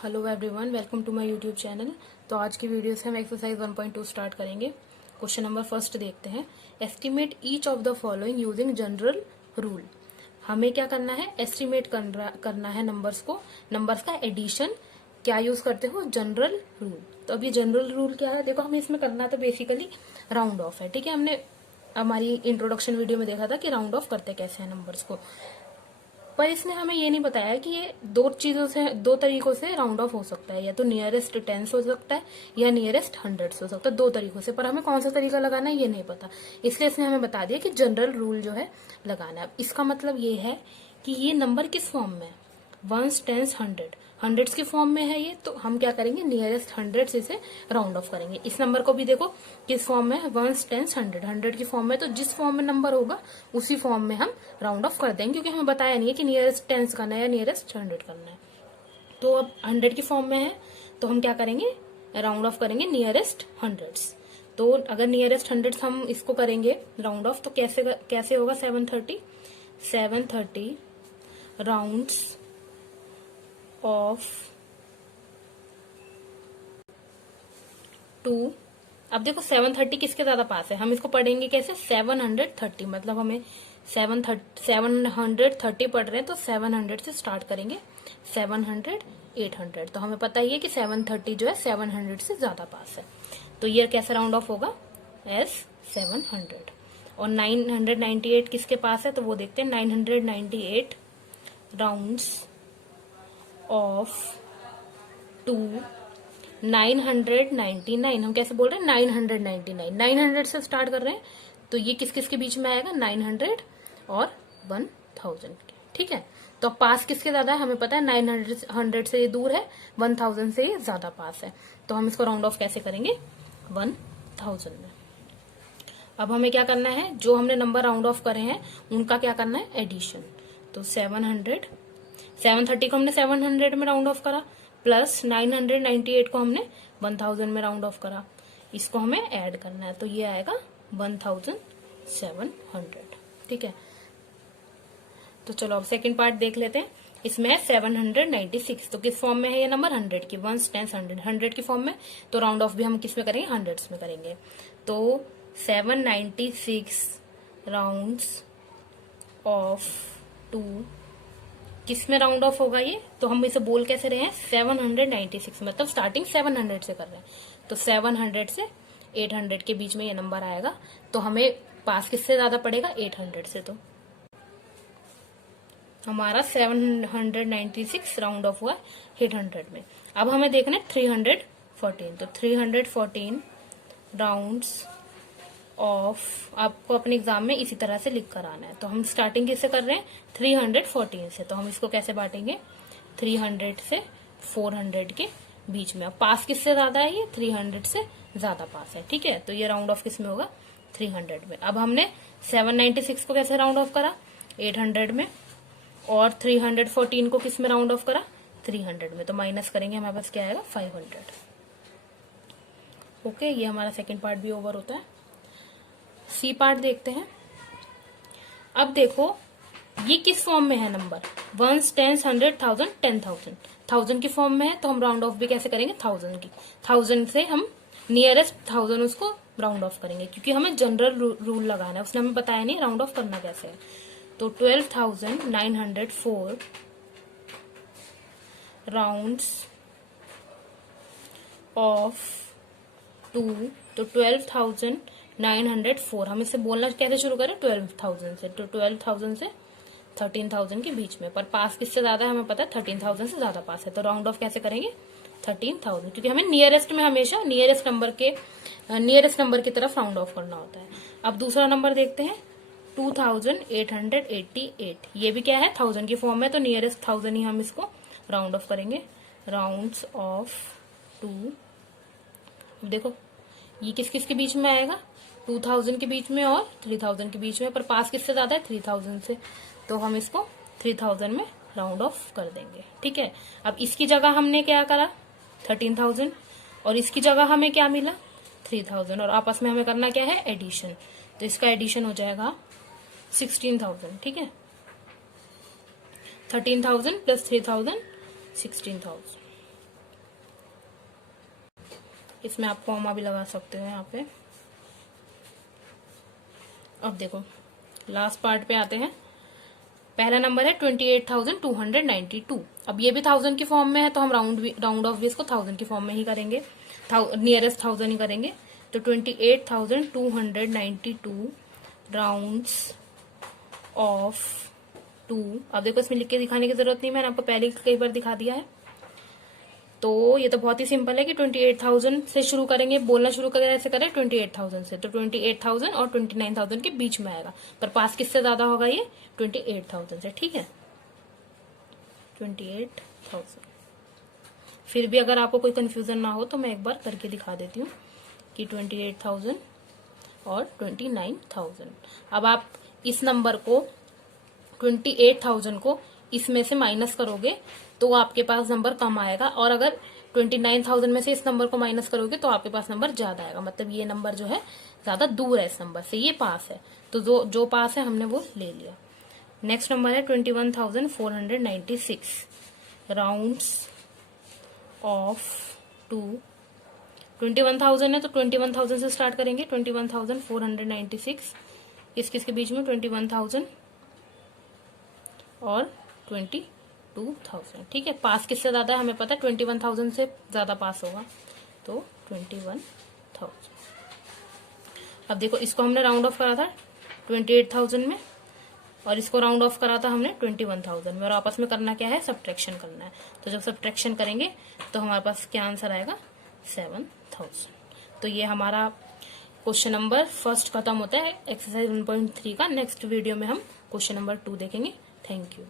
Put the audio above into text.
Hello everyone, welcome to my YouTube channel. तो आज की वीडियो से हम एक्सरसाइज 1.2 स्टार्ट करेंगे। क्वेश्चन नंबर फर्स्ट देखते हैं। Estimate each of the following using general rule. हमें क्या करना है? एस्टिमेट करना है नंबर्स को। नंबर्स का एडिशन क्या यूज करते हो? General rule. तो अब ये जनरल रूल क्या है? देखो, हमें इसमें करना तो बेसिकली राउंड ऑफ है। ठीक है, हमने हमारी इंट्रोडक्शन वीडियो में देखा था कि राउंड ऑफ करते कैसे हैं नंबर्स को, पर इसने हमें ये नहीं बताया कि ये दो तरीकों से राउंड ऑफ हो सकता है। या तो नियरेस्ट टेंस हो सकता है या नियरेस्ट हंड्रेड्स हो सकता है, दो तरीकों से। पर हमें कौन सा तरीका लगाना है ये नहीं पता, इसलिए इसने हमें बता दिया कि जनरल रूल जो है लगाना है। अब इसका मतलब ये है कि ये नंबर किस फॉर्म में है? वंस, टेंस, हंड्रेड्स की फॉर्म में है ये। तो हम क्या करेंगे? नियरेस्ट हंड्रेड से इसे राउंड ऑफ करेंगे। इस नंबर को भी देखो किस फॉर्म में है? वंस, टेंस, हंड्रेड की फॉर्म में। तो जिस फॉर्म में नंबर होगा उसी फॉर्म में हम राउंड ऑफ कर देंगे, क्योंकि हमें बताया नहीं है कि नियरेस्ट टेंस करना है या नियरेस्ट हंड्रेड करना है। तो अब हंड्रेड की फॉर्म में है तो हम क्या करेंगे? राउंड ऑफ करेंगे नियरेस्ट हंड्रेड्स। तो अगर नियरेस्ट हंड्रेड्स हम इसको करेंगे राउंड ऑफ, तो कैसे होगा? 730 राउंड्स ऑफ टू। अब देखो 730 किसके ज्यादा पास है, हम इसको पढ़ेंगे कैसे? 730, मतलब हमें 730 पढ़ रहे हैं तो 700 से स्टार्ट करेंगे। 700, 800। तो हमें पता ही है कि 730 जो है 700 से ज्यादा पास है। तो ये कैसे राउंड ऑफ होगा? एज 700। और 998 किसके पास है? तो वो देखते हैं। 998 राउंड्स ऑफ टू 999। हम कैसे बोल रहे हैं? 999। 900 से स्टार्ट कर रहे हैं तो ये किस किस के बीच में आएगा? 900 और 1000 के। ठीक है, तो पास किसके ज्यादा है? हमें पता है 900 से ये दूर है, 1000 से ये ज्यादा पास है। तो हम इसको राउंड ऑफ कैसे करेंगे? 1000 में। अब हमें क्या करना है? जो हमने नंबर राउंड ऑफ करे हैं उनका क्या करना है? एडिशन। तो 730 को हमने 700 में राउंड ऑफ करा, प्लस 998 को हमने 1000 में राउंड ऑफ करा। इसको हमें ऐड करना है, तो ये आएगा 1700। ठीक है, तो चलो अब सेकंड पार्ट देख लेते हैं। इसमें है 796। तो किस फॉर्म में है ये नंबर? 100 की। वंस, टेंस, 100 की फॉर्म में। तो राउंड ऑफ भी हम किस में करेंगे? हंड्रेड्स में करेंगे। तो 796 राउंड्स ऑफ टू किस में राउंड ऑफ होगा ये? तो हम इसे बोल कैसे रहे हैं? 796, मतलब स्टार्टिंग 700 से कर रहे हैं। तो 700 से 800 के बीच में ये नंबर आएगा। तो हमें पास किससे ज्यादा पड़ेगा? 800 से। तो हमारा 796 राउंड ऑफ हुआ 800 में। अब हमें देखना है 314। तो 314 राउंड्स ऑफ, आपको अपने एग्जाम में इसी तरह से लिख कर आना है। तो हम स्टार्टिंग किससे कर रहे हैं? 314 से। तो हम इसको कैसे बांटेंगे? 300 से 400 के बीच में। अब पास किससे ज्यादा है? ये 300 से ज्यादा पास है। ठीक है, तो ये राउंड ऑफ किस में होगा? 300 में। अब हमने 796 को कैसे राउंड ऑफ करा? 800 में। और 314 को किस में राउंड ऑफ करा? 300 में। तो माइनस करेंगे, हमारे पास क्या आएगा? 500। ओके, ये हमारा सेकेंड पार्ट भी ओवर होता है। सी पार्ट देखते हैं। अब देखो ये किस फॉर्म में है नंबर? Once, tense, 100, 1000, 10,000। 1000 की फॉर्म में है, तो हम राउंड ऑफ भी कैसे करेंगे? 1000 की। 1000 से हम नियरेस्ट 1000 उसको राउंड ऑफ करेंगे, क्योंकि हमें जनरल रूल लगाना है। उसने हमें बताया नहीं राउंड ऑफ करना कैसे है। तो 12,904 राउंड्स ऑफ टू। तो 12,904 हम इसे बोलना कैसे शुरू करें? 12,000 से। तो 12,000 से 13,000 के बीच में। पर पास किससे ज्यादा है? हमें पता है 13,000 से ज्यादा पास है। तो राउंड ऑफ कैसे करेंगे? 13,000, क्योंकि हमें नियरेस्ट में हमेशा नियरेस्ट नंबर की तरफ राउंड ऑफ करना होता है। अब दूसरा नंबर देखते हैं, 2888। ये भी क्या है? 1000 की फॉर्म में। तो नियरेस्ट 1000 ही हम इसको राउंड ऑफ करेंगे। Rounds off to. देखो ये किस किस के बीच में आएगा? 2000 के बीच में और 3000 के बीच में। पर पास किससे ज्यादा है? 3000 से। तो हम इसको 3000 में राउंड ऑफ कर देंगे। ठीक है, अब इसकी जगह हमने क्या करा? 13,000। और इसकी जगह हमें क्या मिला? 3000। और आपस में हमें करना क्या है? एडिशन। तो इसका एडिशन हो जाएगा 16,000। ठीक है, 13,000 प्लस 3,000 16,000। इसमें आप कॉमा भी लगा सकते हो यहाँ पे। अब देखो लास्ट पार्ट पे आते हैं। पहला नंबर है 28,292। अब ये भी 1000 की फॉर्म में है तो हम राउंड ऑफ भी इसको 1000 की फॉर्म में ही करेंगे, नियरेस्ट 1000 ही करेंगे। तो 28,292 राउंड्स ऑफ 2। अब देखो इसमें लिख के दिखाने की जरूरत नहीं, मैंने आपको पहले ही कई बार दिखा दिया है। तो ये तो बहुत ही सिंपल है कि 28,000 से शुरू करेंगे, बोलना शुरू करें ऐसे करें 28,000 से, तो 28,000 और 29,000 के बीच में आएगा, पर पास किससे ज्यादा होगा ये 28,000 से, ठीक है 28,000। फिर भी अगर आपको कोई कंफ्यूजन ना हो तो मैं एक बार करके दिखा देती हूँ कि 28,000 और 29,000। अब आप इस नंबर को 28,000 को इसमें से माइनस करोगे तो आपके पास नंबर कम आएगा, और अगर 29,000 में से इस नंबर को माइनस करोगे तो आपके पास नंबर ज्यादा आएगा। मतलब ये नंबर जो है ज्यादा दूर है इस नंबर से, ये पास है, तो जो पास है हमने वो ले लिया। नेक्स्ट नंबर है 21,496 राउंड्स ऑफ 2। 21,000 है तो 21,000 से स्टार्ट करेंगे। 21,496 किसके बीच में 21,000 और 22,000, ठीक है। पास किससे ज्यादा है हमें पता है, 21,000 से ज्यादा पास होगा, तो 21,000। अब देखो इसको हमने राउंड ऑफ करा था 28,000 में, और इसको राउंड ऑफ करा था हमने 21,000 में, और आपस में करना क्या है, सब्ट्रैक्शन करना है। तो जब सब्ट्रैक्शन करेंगे तो हमारे पास क्या आंसर आएगा 7,000। तो ये हमारा क्वेश्चन नंबर फर्स्ट खत्म होता है एक्सरसाइज 1.3 का। नेक्स्ट वीडियो में हम क्वेश्चन नंबर 2 देखेंगे। Thank you.